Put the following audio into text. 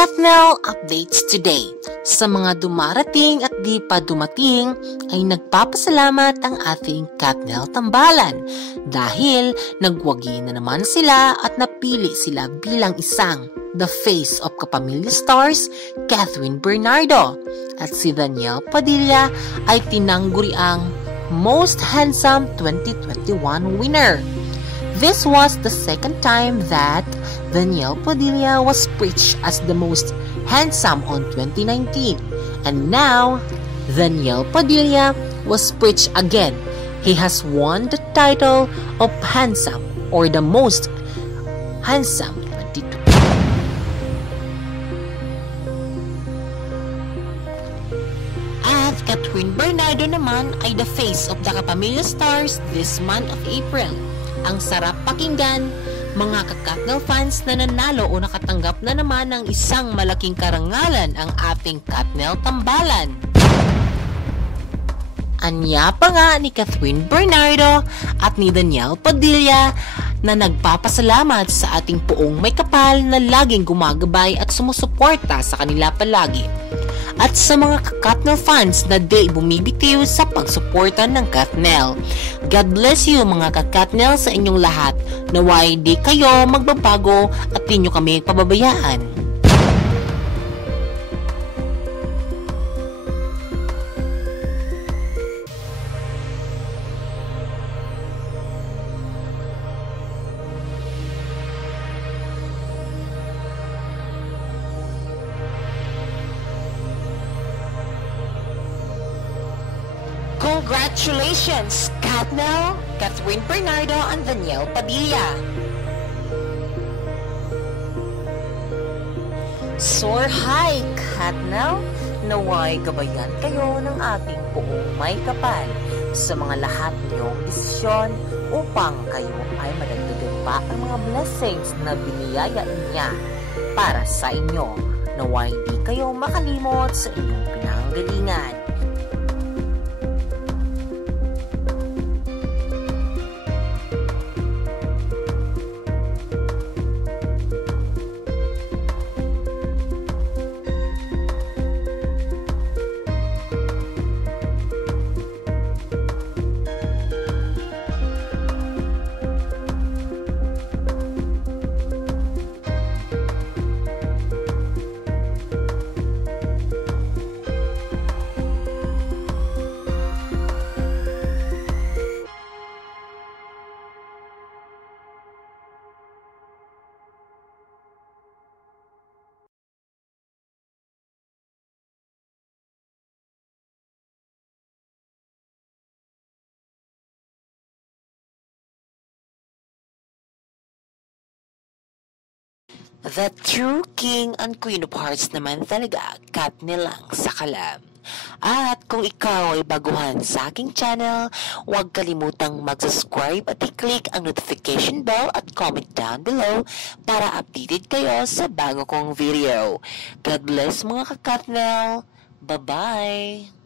Kathnel updates today. Sa mga dumarating at di pa dumating ay nagpapasalamat ang ating Kathnel Tambalan dahil nagwagi na naman sila at napili sila bilang isang the face of Kapamilya Stars, Catherine Bernardo. At si Daniel Padilla ay tinangguri ang Most Handsome 2021 winner. This was the second time that Daniel Padilla was preached as the most handsome on 2019. And now, Daniel Padilla was preached again. He has won the title of handsome or the most handsome 2020. At Catherine Bernardo naman ay the face of the Kapamilya Stars this month of April. Ang sarap pakinggan, mga ka-Kathnel fans na nanalo o nakatanggap na naman ng isang malaking karangalan ang ating Kathnel Tambalan. Anya pa nga ni Catherine Bernardo at ni Daniel Padilla na nagpapasalamat sa ating poong may kapal na laging gumagabay at sumusuporta sa kanila palagi. At sa mga ka-Kathnel fans na di bumibitiw sa pagsuporta ng Kathnel. God bless you mga ka-Kathnel sa inyong lahat. Naway di kayo magbabago at di nyo kami pababayaan. Congratulations, Kathnel, Catherine Bernardo, and Daniel Padilla. Soar high, Kathnel. Naway gabayan kayo ng ating buong may kapal sa mga lahat niyong desisyon upang kayo ay madagdagan pa ang mga blessings na biniyaya niya para sa inyo. Naway di kayo makalimot sa inyong pinanggalingan. The true king and queen of hearts naman talaga, Kathnel lang sa kalam. At kung ikaw ay baguhan sa aking channel, huwag kalimutang mag-subscribe at i-click ang notification bell at comment down below para updated kayo sa bago kong video. God bless mga ka-Kathnel. Bye-bye!